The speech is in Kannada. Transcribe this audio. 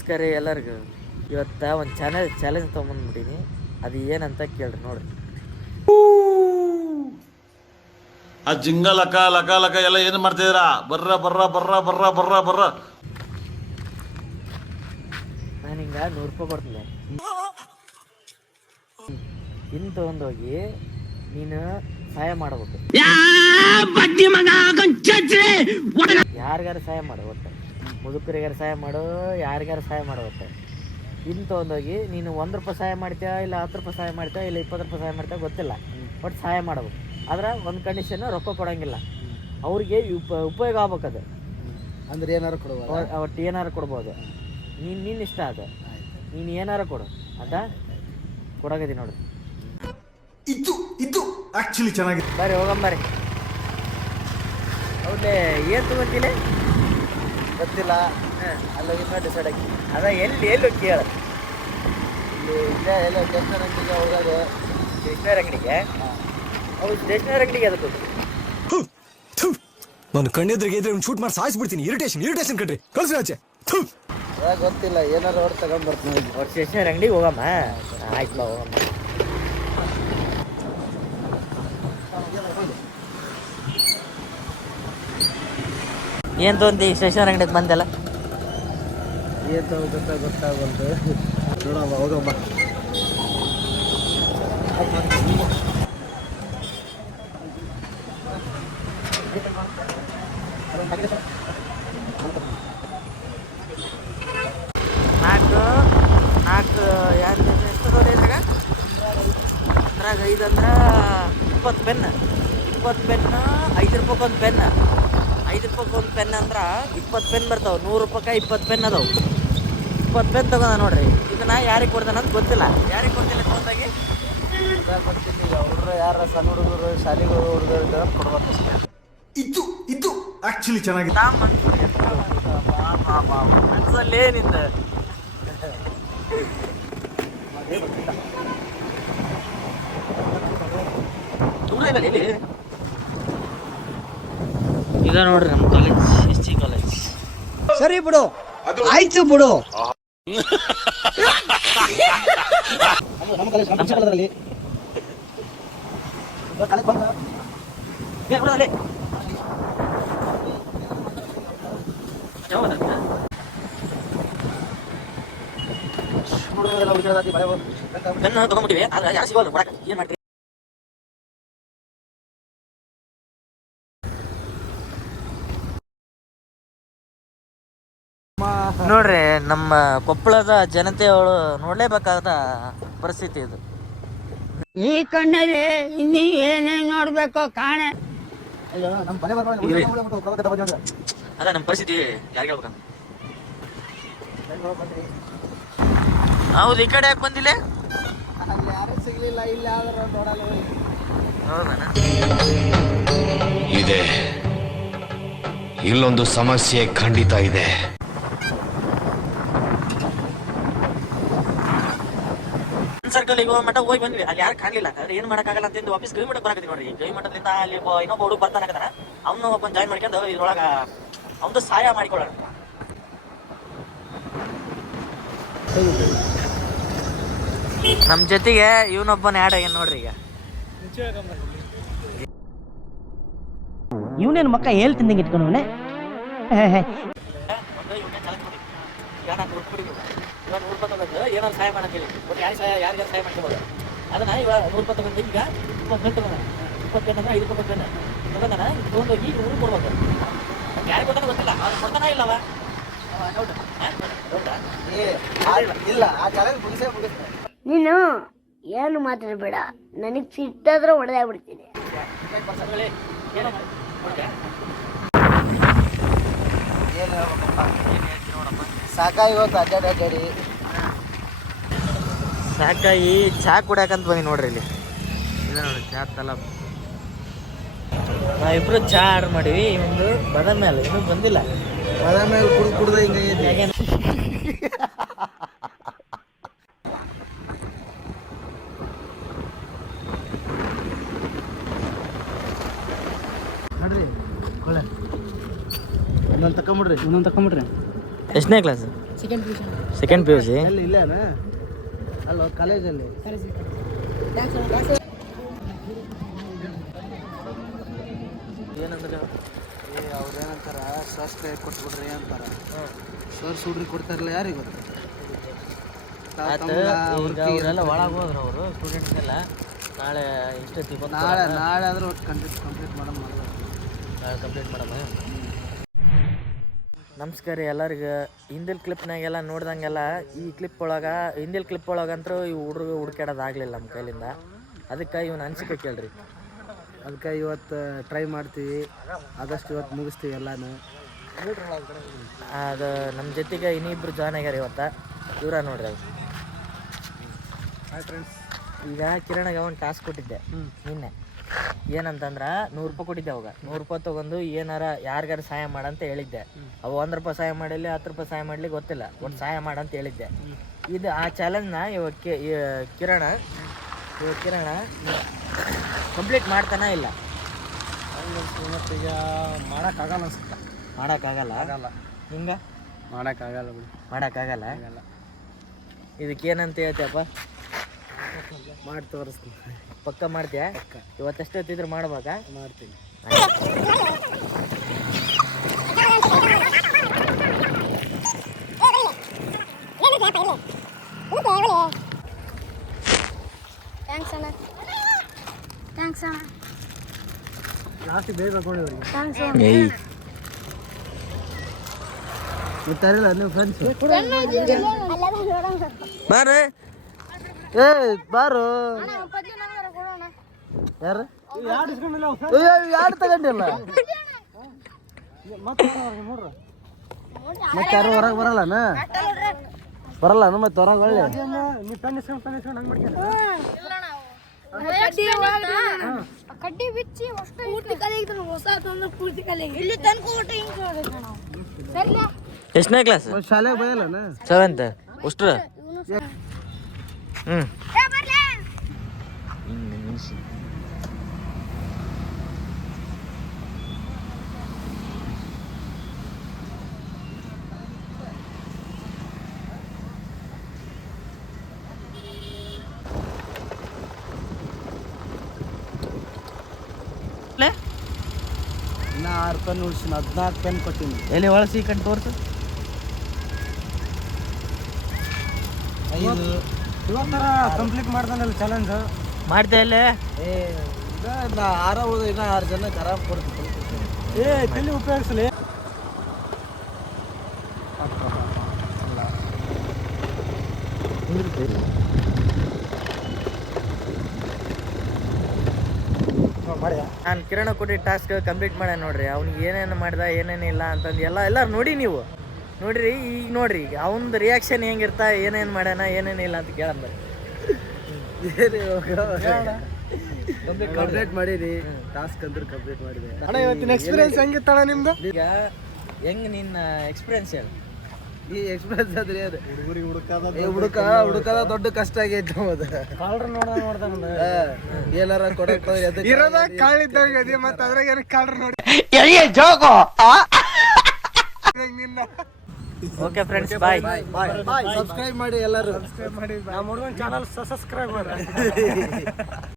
ನಮಸ್ಕಾರ ರೀ ಎಲ್ಲರಿಗೂ. ಇವತ್ತು ಒಂದು ಚಾಲೆಂಜ್ ತೊಗೊಂಬಂದ್ಬಿಟ್ಟೀನಿ. ಅದು ಏನಂತ ಕೇಳ್ರಿ ನೋಡ್ರಿ. ಆ ಜಿಂಗ ಲಕ ಲಕ ಲಕ ಎಲ್ಲ ಏನು ಮಾಡ್ತಿದ್ದೀರಾ? ಬರ್ರ ಬರ್ರ ಬರ್ರ ಬರ್ರ ಬರ್ರ ಬರ್ರ. ನಾನು ಹಿಂಗೆ 100 ರೂಪಾಯಿ ಕೊಡ್ತೀನಿ. ಇನ್ನು ತೊಗೊಂಡೋಗಿ ನೀನು ಸಹಾಯ ಮಾಡಬೇಕು. ಯಾರಿಗಾರ ಸಹಾಯ ಮಾಡು, ಒಟ್ಟು ಮುದುಕರಿಗಾರ ಸಹಾಯ ಮಾಡು, ಯಾರಿಗಾರ ಸಹಾಯ ಮಾಡು. ಒಟ್ಟು ಇನ್ನು ತೊಗೊಂಡೋಗಿ ನೀನು 1 ರೂಪಾಯಿ ಸಹಾಯ ಮಾಡ್ತೀಯಾ, ಇಲ್ಲ 10 ರೂಪಾಯಿ ಸಹಾಯ ಮಾಡ್ತೀಯಾ, ಇಲ್ಲ 20 ರೂಪಾಯಿ ಸಹಾಯ ಮಾಡ್ತೀಯಾ ಗೊತ್ತಿಲ್ಲ, ಒಟ್ಟು ಸಹಾಯ ಮಾಡಬೇಕು. ಆದ್ರೆ ಒಂದು ಕಂಡೀಷನ್, ರೊಕ್ಕ ಕೊಡೋಂಗಿಲ್ಲ. ಅವ್ರಿಗೆ ಉಪಯೋಗ ಆಗ್ಬೇಕದು. ಅಂದ್ರೆ ಏನಾರು ಕೊಡ್ಬೋದು, ಒಟ್ಟು ಏನಾರು ಕೊಡ್ಬೋದು. ನೀನು ಇಷ್ಟ ಅದು, ನೀನು ಏನಾರು ಕೊಡು. ಅದ ಕೊಡೋಗದಿ ನೋಡ್ರಿ. ಇದು ಆಕ್ಚುಲಿ ಚೆನ್ನಾಗಿದೆ. ಬರ್ರಿ ಹೋಗಂಬರ್ರಿ. ಹೌದೇ, ಏನು ತಗೊಂತಿಲ್ಲ ಗೊತ್ತಿಲ್ಲ. ಅಲ್ಲ ಇನ್ನೂ ಡಿಸೈಡ್ ಆಗಿ ಅದ ಎಲ್ಲಿ ಕೇಳ. ಇಲ್ಲಿ ಇಲ್ಲೇ ಎಲ್ಲ ಸ್ಟೇಷನರಿ ಅಂಗಡಿಗೆ ಹೋಗೋದು. ಸ್ಟೇಷನರಿ ಅಂಗಡಿಗೆ? ಹೌದು, ಸ್ಟೇಷನರಿ ಅಂಗಡಿಗೆ ಅದಕ್ಕೆ ನಾನು ಕಣ್ಣೆದ್ರಿಗೆ ಇದ್ರೆ ಒಂದು ಶೂಟ್ ಮಾಡಿ ಸಾಯಿಸ್ಬಿಡ್ತೀನಿ. ಇರಿಟೇಷನ್ ಕಣ್ರಿ, ಕಳ್ಸಿ ಆಚೆ. ಗೊತ್ತಿಲ್ಲ, ಏನಾರು ಹೊರ ತಗೊಂಡ್ಬರ್ತೀನಿ. ಅವ್ರ ಸ್ಟೇಷನರಿ ಅಂಗಡಿಗೆ ಹೋಗಮ್ಮ. ಆಯ್ತು ಬಾ ಹೋಗಮ್ಮ. ಏನು ತೊಗೊಂತಿ ಸ್ಟೇಷನರಿ ಅಂಗಡಿಗೆ ಬಂದೆಲ್ಲ? ಏನು ತಗೋಬೇಕ ಗೊತ್ತಾಗಲ್ದು. ನೋಡಮ್ಮ, ಹೋಗಮ್ಮ. ನಾಲ್ಕು ಯಾರು ಎಷ್ಟು ನೋಡಿ ಇದ್ರಾಗ? ಅದ್ರಾಗ 5 ಅಂದ್ರೆ 20 ಪೆನ್. 20 ಪೆನ್ನು 5 ರೂಪಾಯಿಗೆ ಒಂದು ಪೆನ್. 5 ರೂಪಾಯಿಗೆ ಒಂದು ಪೆನ್ ಅಂದ್ರೆ 20 ಪೆನ್ ಬರ್ತಾವೆ. 100 ರೂಪಾಯಿಗೆ 20 ಪೆನ್ ಅದಾವೆ. 20 ಪೆನ್ ತಗೊಂಡ ನೋಡ್ರಿ. ಇದನ್ನ ಯಾರಿಗೆ ಕೊಡ್ತಾನೆ ಅಂತ ಗೊತ್ತಿಲ್ಲ. ಯಾರಿಗೆ ಕೊಡ್ತಿಲ್ಲ ತೊಗೊಂಡಾಗಿ ಗೊತ್ತಿಲ್ಲ. ಹುಡುಗರು ಯಾರ ಸಣ್ಣ ಹುಡುಗರು, ಶಾಲೆಗೆ ಹುಡುಗರು ಇದ್ದಾರೆ ಕೊಡ್ಬೇಕು ಅಷ್ಟೇ. ಇದು ಆಕ್ಚುಲಿ ಚೆನ್ನಾಗಿದೆ. ಮನಸ್ಸಲ್ಲಿ ಏನಿಂದ ಈಗ ನೋಡ್ರಿ ನಮ್ಮ ಕಾಲೇಜ್, SG ಕಾಲೇಜ್. ಸರಿ ಬಿಡು, ಆಯ್ತು ಬಿಡು. ನಮ್ಮ ಕಾಲೇಜಲ್ಲಿ ಬೆನ್ನು ತಗೊಂಡ್ಬಿಟ್ಟಿವಿ. ಆದ್ರೆ ಯಾರು ಸಿಗೋಲ್ಲ ಕೊಡಕ್ಕೆ. ಏನು ಮಾಡ್ತೀವಿ? ನೋಡ್ರಿ, ನಮ್ಮ ಕೊಪ್ಪಳದ ಜನತೆಯವರು ನೋಡ್ಲೇಬೇಕಾದ ಪರಿಸ್ಥಿತಿ ಇದು. ಈ ಕಣ್ಣಲ್ಲಿ ಇನ್ನೀ ಏನೇನು ನೋಡ್ಬೇಕೋ ಕಾಣೆ. ಅದ ನಮ್ಮ ಪರಿಸ್ಥಿತಿ ಯಾರಿಗೆ ಹೇಳ್ಬೇಕಂತ. ಹೌದು, ಈ ಕಡೆ ಯಾಕೆ ಬಂದಿಲ್ಲ? ಯಾರು ಸಿಗ್ಲಿಲ್ಲ. ಇಲ್ಲ ಆದ್ರೂ ನೋಡಲ್ಲ. ಹೌದಾ? ಇದೆ, ಇಲ್ಲೊಂದು ಸಮಸ್ಯೆ ಖಂಡಿತ ಇದೆ. ಸರ್ಕಲ್ ಹೋಗೋ ಮಟ್ಟ ಹೋಗಿ ಬಂದ್ವಿ. ಅಲ್ಲಿ ಯಾರು ಕಾಣಲಿಲ್ಲ. ಅದ್ರೆ ಏನು ಮಾಡೋಕ್ಕಾಗಲ್ಲ ಅಂತ ವಾಪಸ್ ಗವಿ ಮಠಕ್ಕೆ ಬರಾಕತ್ತೀವಿ ನೋಡ್ರಿ. ಗವಿ ಮಠದಿಂದ ಅಲ್ಲಿ ಇನ್ನೊಬ್ಬ ಹುಡುಗ ಬರ್ತಾನಕತ್ತಾನ. ಅವನು ಒಬ್ಬ ಜಾಯಿನ್ ಮಾಡ್ಕೊಂಡು ಇದ್ರೊಳಗ ಅವನು ಸಹಾಯ ಮಾಡಿಕೊಳ್ಳೋಣ. ನಮ್ಮ ಜೊತೆಗೆ ಇವನೊಬ್ಬನ ಆ್ಯಡ್ ಆಗ್ಯಾನ ನೋಡ್ರಿ. ಈಗ ಇವನೇನು ಮಕ್ಕ ಹೇಳ್ತಿಂದಂಗೆ ಇಟ್ಕೊಂಡವನೆ. ಏನಾದ್ರು ಸಹಾಯ ಮಾಡಂತೇಳಿ ಯಾರಿಗಾರು ಸಹಾಯ ಮಾಡ್ಕೋಬೋದು. ಅದನ್ನ ಇವಾಗ 100 ರೂಪಾಯಿ ತಗೊಂಡು ಈಗ 20 ಪೆನ್ ತಗೊಂಡ. 20 ಪೆನ್ ಅಂದ್ರೆ 5 ರೂಪಾಯಿ ಪೆನ್ ತಗೊಂಡಾನ. ತೊಗೊಂಡೋಗಿ ಇವ್ರು ಕೊಡ್ಬೇಕು. ಯಾರಿಗೆ ಕೊಟ್ಟಾನ ಗೊತ್ತಿಲ್ಲ. ಅವ್ರು ಕೊಡ್ತಾನ ಇಲ್ಲವ? ಇಲ್ಲ, ಆ ಚಾಲೆಂಜ್ ಮುಗಿಸೇ. ನೀನು ಏನು ಮಾತಾಡಬೇಡ, ನನಗೆ ಸಿಟ್ಟಾದ್ರೆ ಹೊಡೆದೇ ಬಿಡ್ತೀನಿ. ಸಾಕಾಗಿ ಹೋಯ್ತು ಅಡ್ಡಾಡಿ. ಸಾಕಾಗಿ ಚಹಾ ಕುಡಿಯಾಕಂತ ಬಂದಿ ನೋಡ್ರಿ. ಇಲ್ಲಿ ಇದೆ ನೋಡ್ರಿ ಚಹಾ ತಲ. ನಾವಿಬ್ರು ಚಹಾ ಆರ್ಡರ್ ಮಾಡೀವಿ. ಒಂದು ಬಾದಾಮಿ ಅಲ್ಲ, ಇನ್ನೂ ಬಂದಿಲ್ಲ. ಬಾದಾಮಿ ಕುಡ್ದ ಹಿಂಗೆ ನೋಡ್ರಿ. ಒಂದೊಂದು ತಕೊಂಬಿಡ್ರಿ. ಎಷ್ಟನೇ class? Second P U C. ಎಲ್ಲಿ ಇಲ್ಲೇನ ಅಲ್ಲ ಕಾಲೇಜಲ್ಲಿ ಏನಂದ್ರೆ ಅವ್ರೇನಂತಾರ ಸರ್ಸ್ ಕೈ ಕೊಟ್ಬಿಡ್ರಿ ಅಂತಾರ. ಸರ್ಸ್ ಹುಡ್ರಿ ಕೊಡ್ತಾರಲ್ಲ ಯಾರಿಗೆ ಗೊತ್ತ. ಆಯ್ತು, ಈಗ ಅವರೆಲ್ಲ ಒಳಗೆ ಹೋದ್ರು ಅವರು ಸ್ಟೂಡೆಂಟ್ಸ್ ಎಲ್ಲ. ನಾಳೆ ಇಷ್ಟೊತ್ತಿಗೆ ನಾಳೆ ಆದ್ರೆ ಒಟ್ಟು ಕಂಪ್ಲೀಟ್ ಮಾಡಮ್ಮ. ನಾಳೆ ಕಂಪ್ಲೀಟ್ ಮಾಡಮ್ಮ. ನಮಸ್ಕಾರ ರೀ ಎಲ್ಲರಿಗೂ. ಹಿಂದಿನ ಕ್ಲಿಪ್ನಾಗೆಲ್ಲ ನೋಡ್ದಂಗೆಲ್ಲ ಈ ಕ್ಲಿಪ್ ಒಳಗೆ ಹಿಂದಿನ ಕ್ಲಿಪ್ ಒಳಗಂತೂ ಈ ಹುಡುಗ ಹುಡ್ಕ್ಯಾಡೋದಾಗಲಿಲ್ಲ ನಮ್ಮ ಕೈಲಿಂದ. ಅದಕ್ಕೆ ಇವನು ಅನಿಸಿಕೆ ಕೇಳ್ರಿ. ಅದಕ್ಕೆ ಇವತ್ತು ಟ್ರೈ ಮಾಡ್ತೀವಿ, ಆದಷ್ಟು ಇವತ್ತು ಮುಗಿಸ್ತೀವಿ ಎಲ್ಲಾನು. ಅದು ನಮ್ಮ ಜೊತೆಗೆ ಇನ್ನಿಬ್ರು ಜಾಯ್ನ್ ಆಗ್ಯಾರ ಇವತ್ತು. ಇವರ ನೋಡ್ರಿ ಅದು. Hi friends. ಈಗ ಕಿರಣಗೆ ಒಂದು ಟಾಸ್ಕ್ ಕೊಟ್ಟಿದ್ದೆ ನಿನ್ನೆ. ಏನಂತಂದ್ರೆ 100 ರೂಪಾಯಿ ಕೊಟ್ಟಿದ್ದೆ ಅವಾಗ. 100 ರೂಪಾಯಿ ತೊಗೊಂಡು ಏನಾರ ಯಾರಿಗಾರ ಸಹಾಯ ಮಾಡಂತ ಹೇಳಿದ್ದೆ. ಅವು 1 ರೂಪಾಯಿ ಸಹಾಯ ಮಾಡಲಿ 10 ರೂಪಾಯಿ ಸಹಾಯ ಮಾಡಲಿ ಗೊತ್ತಿಲ್ಲ, ಒಟ್ಟು ಸಹಾಯ ಮಾಡಂತ ಹೇಳಿದ್ದೆ. ಇದು ಆ ಚಾಲೆಂಜ್ನ ಇವಾಗ ಕಿರಣ ಕಂಪ್ಲೀಟ್ ಮಾಡ್ತಾನೆ ಇಲ್ಲ. ಈಗ ಮಾಡೋಕ್ಕಾಗಲ್ಲ ಅನ್ಸುತ್ತೆ. ಮಾಡೋಕ್ಕಾಗಲ್ಲ ಹಿಂಗೆ ಮಾಡೋಕ್ಕಾಗಲ್ಲ ಬಿಡಿ. ಮಾಡೋಕ್ಕಾಗಲ್ಲ. ಇದಕ್ಕೆ ಏನಂತ ಹೇಳ್ತೀಯಪ್ಪ? ಮಾಡಿ ತೋರಿಸ್ತೀನಿ. ಪಕ್ಕ ಮಾಡ್ತೀಯಾ? ಇವತ್ತೆಷ್ಟೊತ್ತಿದ್ರು ಮಾಡ್ಬೇಕಾ? ಮಾಡ್ತೀನಿ. ಜಾಸ್ತಿ ಬೇಗ ಹಾಕೊಂಡಿವ್ರಿಗೆ ಗೊತ್ತಾರಿಲ್ಲ ನೀವು ಫ್ರೆಂಡ್ಸ್. ಬಾರು ಏ ಬಾರು ಯಾರು ಯಾರು ತಗೊಂಡಿಲ್ಲ ಮತ್ತೆ ಯಾರು ಹೊರಗೆ ಬರಲ್ಲನ ಮತ್ತೆ ಹೊರಗೆ ಒಳ್ಳೆ ಕಡ್ಡಿ ಬಿಚ್ಚಿ ಪೂರ್ತಿ ಕಲೆ ಹೊಸ ತಂದು ಪೂರ್ತಿ ಕಲೆ ಇಲ್ಲಿ ತನ್ಕೊಬಿಟ್ಟು ಹಿಂಗೆ ಸರಿ. ಎಷ್ಟನೇ ಕ್ಲಾಸ್? ಶಾಲೆಗೆ ಬಯಲ್ಲನ 7th ಅಷ್ಟ್ರ. ಇನ್ನ 6 ಪೆನ್ ಉಳಿಸಿನ 14 ಪೆನ್ ಕೊಟ್ಟಿನಿ. ಎಲ್ಲಿ ಒಳಸಿ ಕಂಡು ತೋರ್ಸು. ಇವತ್ತರ ಕಂಪ್ಲೀಟ್ ಮಾಡ್ದಾನಲ್ಲ ಚಾಲೆಂಜ್. ಮಾಡ್ತಾ ಇಲ್ಲೇ ಈಗ ನಾ 6 ಉಳಿದ ಇನ್ನ 6 ಜನ ಆರಾಮ್ ಕೊಡ್ತೀನಿ. ತಲೆ ಉಪಯೋಗಿಸಲಿ. ನಾನು ಕಿರಣ ಕೊಟ್ಟಿದ್ದ ಟಾಸ್ಕ್ ಕಂಪ್ಲೀಟ್ ಮಾಡ್ಯ ನೋಡ್ರಿ. ಅವ್ನಿಗೆ ಏನೇನು ಮಾಡ್ದ ಏನೇನಿಲ್ಲ ಅಂತಂದು ಎಲ್ಲರೂ ನೋಡಿ, ನೀವು ನೋಡಿರಿ. ಈಗ ನೋಡ್ರಿ ಈಗ ಅವನದು ರಿಯಾಕ್ಷನ್ ಹೆಂಗಿರ್ತಾ, ಏನೇನು ಮಾಡ್ಯಾನ ಏನೇನಿಲ್ಲ ಅಂತ ಕೇಳಂಬ. ಕಂಪ್ಲೀಟ್ ಮಾಡೀನಿ ಟಾಸ್ಕ್ ಅಂದ್ರೆ ಕಂಪ್ಲೀಟ್ ಮಾಡಿದೆ. ಅಣ್ಣ ಇವತ್ತಿನ ಎಕ್ಸ್ಪೀರಿಯನ್ಸ್ ಹೆಂಗಿತ್ತಣ್ಣ ನಿಮ್ದು? ಈಗ ಹೆಂಗ್ ನಿನ್ನ ಎಕ್ಸ್ಪೀರಿಯನ್ಸ್ ಹೇಳಿ. ಈ ಎಕ್ಸ್ಪೀರಿಯನ್ಸ್ ಆದ್ರೆ ಏನು ಹುಡುಕದ ದೊಡ್ಡ ಕಷ್ಟ ಆಗೈತೆ. ಏನಾರ ಕೊಡಕ್ ಇರೋದ ಕಾಳಿದ್ದಂಗ ಅದೇ ಮತ್ತೆ ಅದ್ರಾಗ ಏನ ಕಾಳ್ರ ನೋಡಿ. ಓಕೆ ಫ್ರೆಂಡ್ಸ್, ಬಾಯ್. ಸಬ್ಸ್ಕ್ರೈಬ್ ಮಾಡಿ ಎಲ್ಲರೂ. ಚಾನಲ್ ಸಬ್ಸ್ಕ್ರೈಬ್ ಮಾಡಿ.